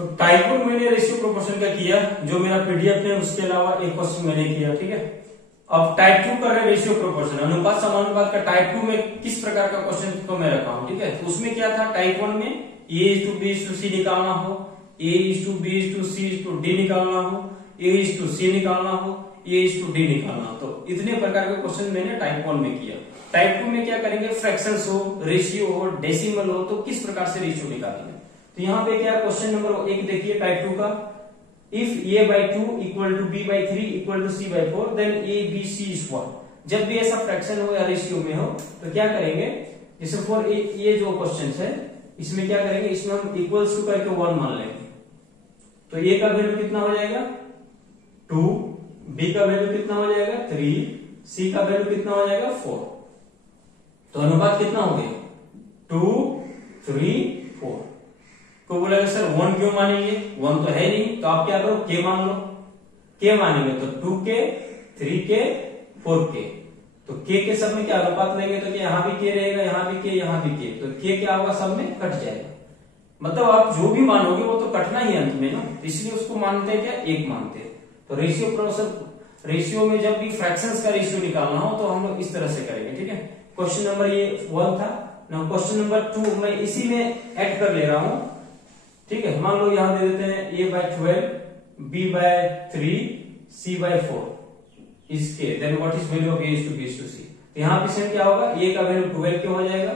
तो टाइप 1 मैंने ratio proportion का किया, जो मेरा पीडीएफ है उसके अलावा एक क्वेश्चन मैंने किया, ठीक है। अब टाइप 2 कर रहे रेशियो प्रोपोर्शन, अनुपात समानुपात का टाइप 2 में किस प्रकार का क्वेश्चन को मैं रखा हूं, ठीक है। तो उसमें क्या था, टाइप 1 में A:B:C निकालना हो, A:B:C:D निकालना हो, A:C निकालना हो, A:D निकालना हो। तो इतने प्रकार के क्वेश्चन मैंने टाइप 1 में किया। टाइप 2 में क्या करेंगे, फ्रैक्शंस हो, रेशियो हो, डेसिमल हो, तो किस प्रकार से रेशियो निकालेंगे। तो यहाँ पे क्या क्वेश्चन नंबर 1 देखिए टाइप 2 का, if A/2 equal to B/3 equal to C/4 then ABC is 1। जब भी ऐसा फ्रैक्शन हो या रेशियो में हो तो क्या करेंगे, जैसे फॉर ये जो क्वेश्चन है इसमें क्या करेंगे, इसमें हम इक्वल्स टू करके 1 मान लेंगे। तो A का वैल्यू कितना हो जाएगा 2, B का वैल्यू कितना हो जाएगा 3, C का वैल्यू कितना हो जाएगा 4। तो अनुपात कितना हो गया 2, 3, 4। को बोलेगा सर 1 क्यों मानेंगे, 1 तो है नहीं, तो आप क्या करो K मान लो। K मानेंगे तो 2K, 3K, 4K। तो K के सब में क्या अनुपात लेंगे तो क्या यहाँ भी K रहेगा, यहाँ भी K, यहाँ भी K। तो K क्या होगा, सब में कट जाएगा। मतलब आप जो भी मानोगे वो तो कटना ही अंत में ना, इसलिए उसको मानते हैं क्या, 1 मानते हैं। तो रेशियो में जब भी फ्रैक्शंस का रेशियो निकालना हो तो हम लोग इस तरह से करेंगे, ठीक है। क्वेश्चन नंबर ये 1 था ना। क्वेश्चन नंबर 2 मैं इसी में ऐड कर ले रहा हूं, ठीक है। मान लो यहां दे देते हैं A/12, B/3, C/4 इसके, then what is value of A:B:C। तो यहां पे सेम क्या होगा, A का वैल्यू 12K हो जाएगा,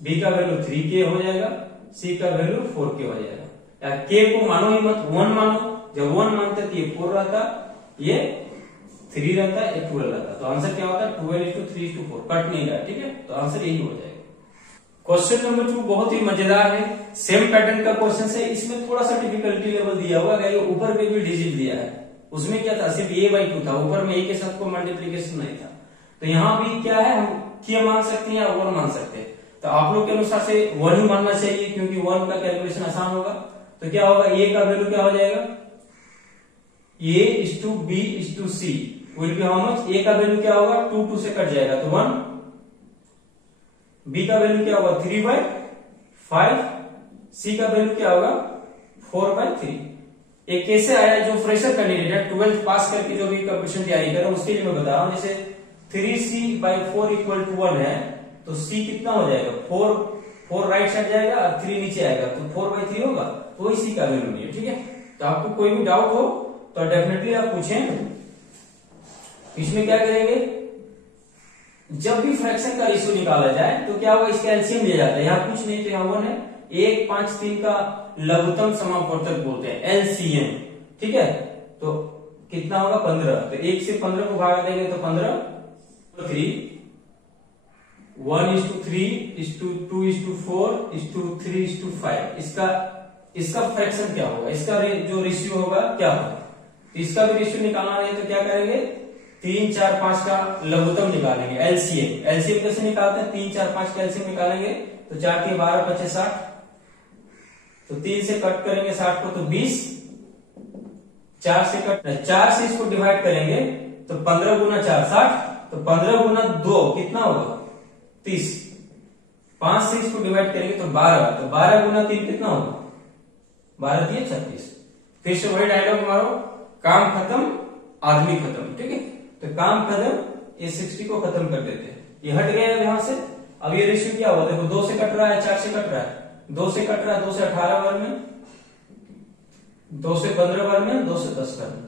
B का वैल्यू 3K हो जाएगा, C का वैल्यू 4K हो जाएगा। या K को मानो ही मत, 1 मानो। जब 1 मानते तो ये 4 रहता, ये 3 रहता, ये 12 रहता। तो आंसर क्या होता है 12:3:4, कट नहीं रहा, ठीक है। तो आंसर यही हो जाएगा। क्वेश्चन नंबर 2 बहुत ही मजेदार है, सेम पैटर्न का क्वेश्चन है। इसमें थोड़ा सा डिफिकल्टी लेवल दिया हुआ है, ऊपर में भी डिजिट दिया है। उसमें क्या था, सिर्फ A/2 था, ऊपर में A के साथ कोई मल्टीप्लीकेशन नहीं था। तो यहाँ भी क्या है, हम K मान सकते हैं या 1 मान सकते हैं। तो आप लोग के अनुसार से 1 ही मानना चाहिए, क्योंकि 1 का कैलकुलेशन आसान होगा। तो क्या होगा, A का वैल्यू क्या हो जाएगा, A:B:C will be how much. A का वैल्यू क्या होगा 2 से कट जाएगा तो 1। B का वैल्यू क्या होगा 3/5, C का वैल्यू क्या होगा 4/3। ये कैसे आया, जो फ्रेशर कैंडिडेट है 12th पास करके जो भी कंपटीशन तैयारी कर रहा है उसके लिए मैं बता रहा हूं। जैसे 3C/4 इक्वल टू 1 है, तो C कितना हो जाएगा 4 राइट साइड जाएगा और 3 नीचे आएगा, तो 4/3 होगा। तो वही C का वैल्यू नहीं है, ठीक है। तो आपको कोई भी डाउट हो तो डेफिनेटली आप पूछें। इसमें क्या करेंगे, जब भी फ्रैक्शन का रेशियो निकाला जाए तो क्या होगा, इसका एलसीएम लिया जाता है। यहाँ कुछ नहीं तो यहाँ 1 है, 1, 5, 3 का लघुत्तम समापवर्तक बोलते हैं एलसीएम, ठीक है। तो कितना होगा 15। तो 1 से 15 को भागा देंगे तो 15, 3, 1:3:2:4:3:5। इसका फ्रैक्शन क्या होगा, इसका जो रेशियो होगा क्या होगा। तो इसका भी रेशियो निकालना है तो क्या करेंगे, 3, 4, 5 का लघुत्तम निकालेंगे एलसीएम। एलसीएम कैसे निकालते हैं, 3, 4, 5 का एलसीएम निकालेंगे तो 4 के 12, 25, 60। तो 3 से कट करेंगे 60 को तो 20, 4 से इसको डिवाइड करेंगे तो 15 गुना 4 60, तो 15 गुना 2 कितना होगा 30। 5 से इसको डिवाइड करेंगे तो 12, तो 12 गुना 3 कितना होगा 12 दिए 36। फिर से वही डायलॉग मारो, काम खत्म आदमी खत्म, ठीक है। तो काम खत्म, ये 60 को खत्म कर देते हैं, ये हट गया है यहां से। अब ये रेशियो क्या हुआ, देखो 2 से कट रहा है, 4 से कट रहा है, 2 से कट रहा है, 2 से 18 वर्ग में, 2 से 15 वर्ग में, 2 से 10 वर्ग में।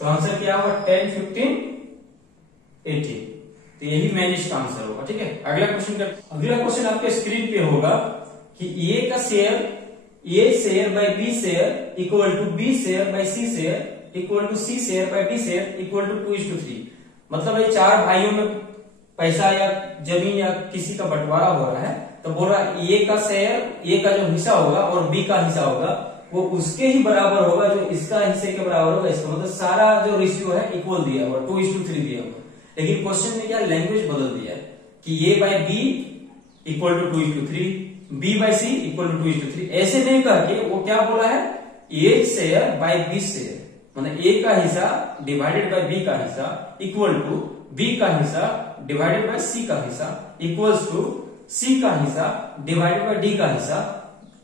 तो आंसर क्या होगा 10, 15, 18। तो यही मेन इसका आंसर होगा, ठीक है। अगला क्वेश्चन आपके स्क्रीन पे होगा कि ए का share A share by B share equal to B share by C share equal to C share by D share equal to 2:3। मतलब ये 4 भाइयों में पैसा या जमीन या किसी का बंटवारा हो रहा है, तो बोल रहा है A का शेयर, A का जो हिस्सा होगा और B का हिस्सा होगा वो उसके ही बराबर होगा जो इसका हिस्से के बराबर होगा। इसका मतलब सारा जो रेशियो है इक्वल दिया हुआ, 2:3 दिया हुआ। लेकिन क्वेश्चन में क्या लैंग्वेज बदल दिया है कि A by B equal to 2:3, B by C equal to 2:3। ऐसे नहीं करके वो क्या बोला है A share by B share, मतलब A का हिस्सा डिवाइडेड बाय B का हिस्सा इक्वल टू B का हिस्सा डिवाइडेड बाय C का हिस्सा इक्वल्स टू C का हिस्सा डिवाइडेड बाय D का हिस्सा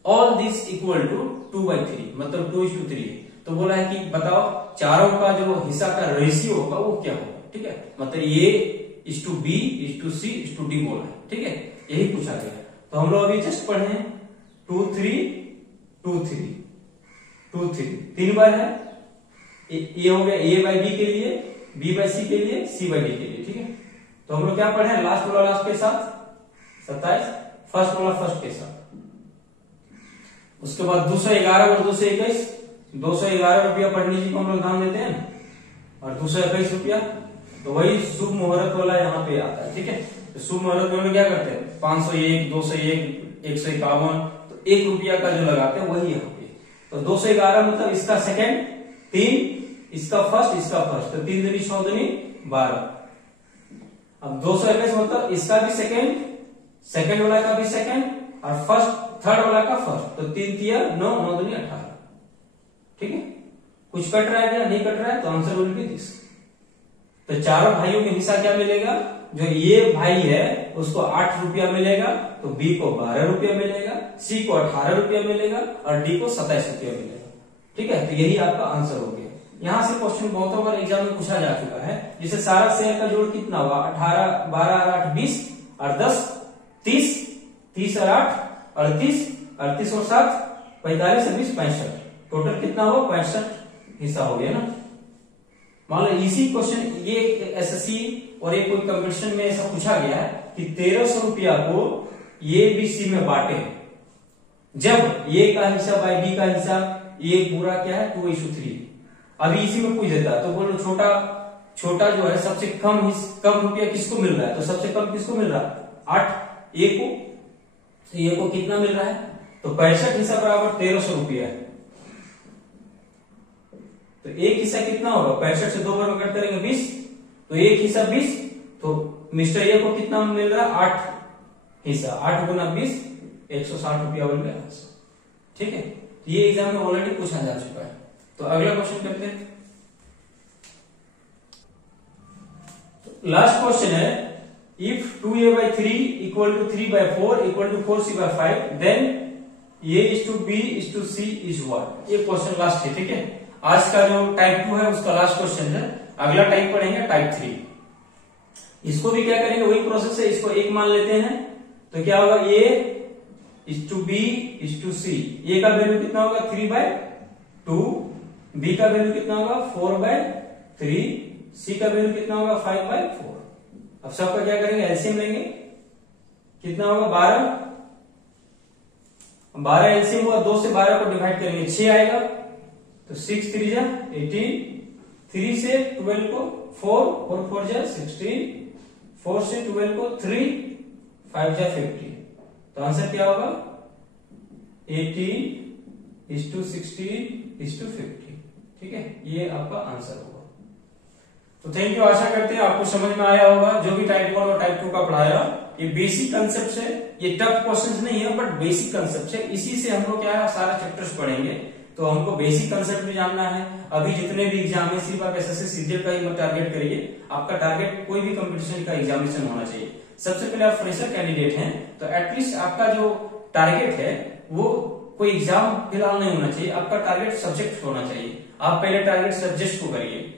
ऑल दिस इक्वल टू 2/3, मतलब 2:3 है। तो बोला है कि बताओ चारों का जो हिस्सा का रेशियो होगा वो क्या होगा, ठीक है, मतलब A:B:C:D बोला है, ठीक है, यही पूछा गया। तो हम लोग अभी जस्ट पढ़े हैं 2 3 2 3 2 3 3 बार है। ये हो गया A/B के लिए, B/C के लिए, C/D के लिए, ठीक है। तो हम लोग क्या पढ़े हैं, लास्ट वाला लास्ट के साथ 27, फर्स्ट वाला फर्स्ट के साथ। उसके बाद 211 और 221, 211 रुपया पढ़ने जी को हम लोग दान देते हैं और 221 रुपया, तो वही शुभ मुहूर्त वाला यहाँ पे आता है, ठीक है। तो शुभ मुहूर्त में क्या करते हैं 501, 201, 151, तो 1 रुपया का जो लगाते हैं वही यहाँ पे। तो 211 मतलब इसका सेकंड 3, इसका फर्स्ट, तो 3 दूनी 6 दूनी 12। अब 221 मतलब इसका भी सेकंड वाला का भी सेकंड और थर्ड वाला का फर्स्ट, तो 3 तिया 9, 9 दूनी 18, ठीक है। कुछ कट रहा है क्या, नहीं कट रहा है, तो आंसर विल बी दिस। तो चारों भाइयों के हिस्सा क्या मिलेगा, जो ये भाई है उसको 8 रुपया मिलेगा, तो बी को 12 रुपया मिलेगा, सी को 18 रुपया मिलेगा और डी को 27 रुपया मिलेगा, ठीक है। तो यही आपका आंसर हो गया। यहां से क्वेश्चन बहुतों बार एग्जाम में पूछा जा चुका है, जिसे सारा शेयर का जोड़ कितना हुआ, 18, 12 और 8 20 और 10 30, 30 और 8 38, 38 और 7 45 और 20 65, टोटल कितना हुआ 65 हिस्सा हो गया ना। मान लो इसी क्वेश्चन ये एसएससी और एक कोई कंपटीशन में ऐसा पूछा गया है कि 1300 रुपया को ए बी सी में बांटे, जब ए का हिस्सा बाय बी का हिस्सा, ये पूरा क्या है 2:3। अभी इसी में पूछ देता है तो बोलो छोटा जो है सबसे कम रुपया किसको मिल रहा है, तो सबसे कम किसको मिल रहा है 8 ए को, तो ए को कितना मिल रहा है, तो 65 हिस्सा बराबर 1300 रुपया है। तो एक हिस्सा कितना होगा, 65 से 2 बार में कट करेंगे 20, तो एक हिस्सा 20, तो मिस्टर ए को कितना मिल रहा है 8 हिस्सा, 8 गुना 20 160 रुपया बन गया, ठीक है। ये एग्जाम में ऑलरेडी पूछा जा चुका है। तो अगला क्वेश्चन करते हैं। लास्ट क्वेश्चन है, if 2a/3 equal to 3/4 equal to 4c/5 then A:B:C is what. ये क्वेश्चन लास्ट है, ठीक है। आज का जो टाइप 2 है उसका लास्ट क्वेश्चन है। अगला टाइप पढ़ेंगे टाइप 3। इसको भी क्या करेंगे, वही प्रोसेस है, इसको एक मान लेते हैं, तो क्या होगा A:B:C। ए का वैल्यू कितना होगा 3/2, बी का वैल्यू कितना होगा 4/3, सी का वैल्यू कितना होगा 5/4। अब सबका क्या करेंगे, एलसीएम लेंगे, कितना होगा 12 एलसीएम हुआ, 2 से 12 को डिवाइड करेंगे 6 आएगा, तो 6 3 जा 18, 3 से 12 को 4, 4 4 जा 16, 4 से 12 को 3, 5 जा 15। तो आंसर क्या होगा 18:16:50, ठीक है, ये आपका आंसर होगा। तो थैंक यू, आशा करते हैं आपको समझ में आया होगा। जो भी टाइप 1 और टाइप 2 का पढ़ाया, ये बेसिक कंसेप्ट है, ये टफ क्वेश्चंस नहीं है बट बेसिक कंसेप्ट है। इसी से हम लोग क्या है सारा चैप्टर्स पढ़ेंगे, तो हमको बेसिक कंसेप्ट भी जानना है। अभी जितने भी एग्जाम है सिर्फ आप एसएससी सीजीएल का ही मत टारगेट करिए, आपका टारगेट कोई भी कंपटीशन का एग्जामिनेशन होना चाहिए। सबसे पहले आप फ्रेशर कैंडिडेट हैं तो एटलीस्ट आपका जो टारगेट है वो कोई एग्जाम फिलहाल नहीं होना चाहिए, आपका टारगेट सब्जेक्ट होना चाहिए। आप पहले टारगेट सब्जेक्ट को करिए।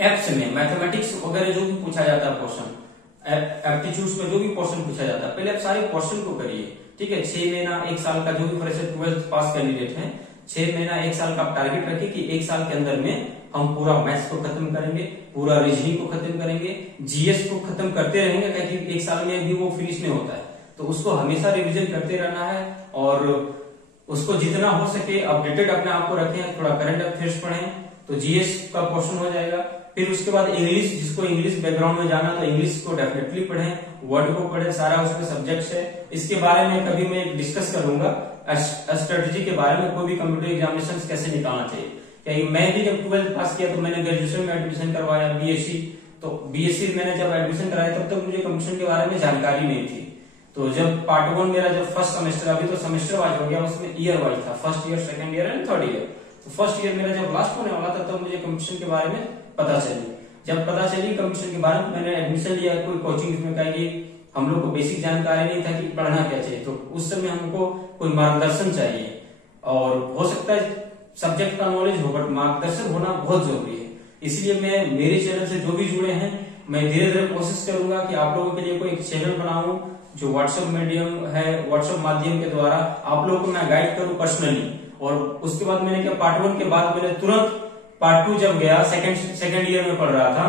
एप्स में मैथमेटिक्स वगैरह जो भी पूछा जाता है क्वेश्चन, एप्टीट्यूड्स में जो भी क्वेश्चन पूछा जाता है, पहले आप सारे क्वेश्चन को करिए, ठीक है। 6 महीना 1 साल का जो भी फ्रेशर 12th पास कैंडिडेट है, 6 महीना 1 साल का आप टारगेट रखिए कि 1 साल के अंदर में हम पूरा मैथ्स को खत्म करेंगे, पूरा रीजनिंग को खत्म करेंगे, जीएस को खत्म करते रहेंगे, क्योंकि 1 साल में भी वो फिनिश नहीं होता है, तो उसको हमेशा रिवीजन करते रहना है और उसको जितना हो सके अपडेटेड अपने आप को रखें। थोड़ा करंट अफेयर्स पढ़ें तो जीएस का क्वेश्चन हो जाएगा। फिर उसके बाद इंग्लिश, जिसको इंग्लिश बैकग्राउंड में जाना तो इंग्लिश को डेफिनेटली पढ़ें, वर्ड को पढ़ें, सारा उसमें सब्जेक्ट्स है। इसके बारे में कभी मैं डिस्कस करूंगा स्ट्रेटेजी के बारे में, कोई भी कंप्यूटर एग्जामिनेशन कैसे निकालना चाहिए। क्योंकि मैं भी जब 12th पास किया तो मैंने ग्रेजुएशन में एडमिशन करवाया, बीएससी, तो बीएससी मैंने जब एडमिशन कराया तब तक मुझे कंप्यूटर के बारे में जानकारी नहीं थी। तो जब पार्ट 1 मेरा जब फर्स्ट सेमेस्टर, अभी तो सेमेस्टर वाइज हो गया, उसमें ईयर वाइज था, first year, second year and third year. तो फर्स्ट ईयर मेरा जब लास्ट होने वाला था तब मुझे कंप्यूटर के बारे में पता चली। जब पता चली कंप्यूटर के बारे में, मैंने एडमिशन लिया कोई कोचिंग में, कहा कि हम लोग को बेसिक जानकारी नहीं था कि पढ़ना क्या चाहिए। तो उस समय हमको कोई मार्गदर्शन चाहिए, और हो सकता है सब्जेक्ट का नॉलेज हो बट मार्गदर्शन होना बहुत जरूरी है। इसलिए मैं मेरे चैनल से जो भी जुड़े हैं, मैं धीरे धीरे कोशिश करूंगा कि आप लोगों के लिए कोई एक चैनल बनाऊं जो व्हाट्सएप मीडियम है, व्हाट्सएप माध्यम के द्वारा आप लोगों को मैं गाइड करूं पर्सनली। और उसके बाद मैंने क्या, पार्ट 1 के बाद मैंने तुरंत पार्ट 2 जब गया, सेकंड ईयर में पढ़ रहा था,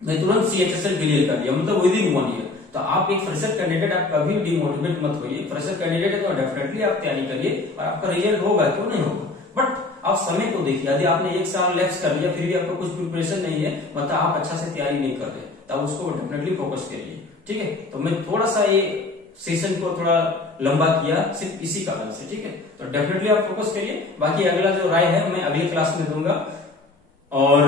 मैं तुरंत CHSL क्लियर कर दिया, मतलब विद इन 1 ईयर। तो आप एक फ्रेशर कैंडिडेट, आप कभी डिमोटिवेट मत होइए। फ्रेशर कैंडिडेट है तो डेफिनेटली आप तैयारी करिए और आपका रिजल्ट होगा, क्यों नहीं होगा। बट आप समय को देखिए, यदि आपने 1 साल लैप्स कर लिया फिर भी आपको कुछ प्रिपरेशन नहीं है, मतलब आप अच्छा से तैयारी नहीं कर रहे, तब उसको डेफिनेटली फोकस करिए, ठीक है। तो मैं थोड़ा सा ये सेशन को थोड़ा लंबा किया सिर्फ इसी कारण से, ठीक है। तो डेफिनेटली आप फोकस करिए, बाकी अगला जो राय है मैं अगली क्लास में दूंगा। और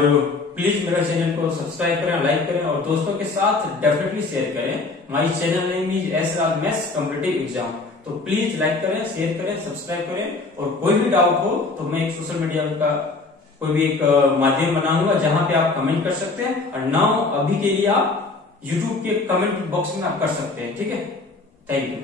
प्लीज मेरे चैनल को सब्सक्राइब करें, लाइक करें और दोस्तों के साथ डेफिनेटली शेयर करें। My channel name is S Raj maths competitive exam. तो प्लीज लाइक करें, शेयर करें, सब्सक्राइब करें। और कोई भी डाउट हो तो मैं एक सोशल मीडिया का कोई भी एक माध्यम बनाऊंगा जहां पे आप कमेंट कर सकते हैं। और नाउ अभी के लिए आप यूट्यूब के कमेंट बॉक्स में आप कर सकते हैं, ठीक है। Thank you.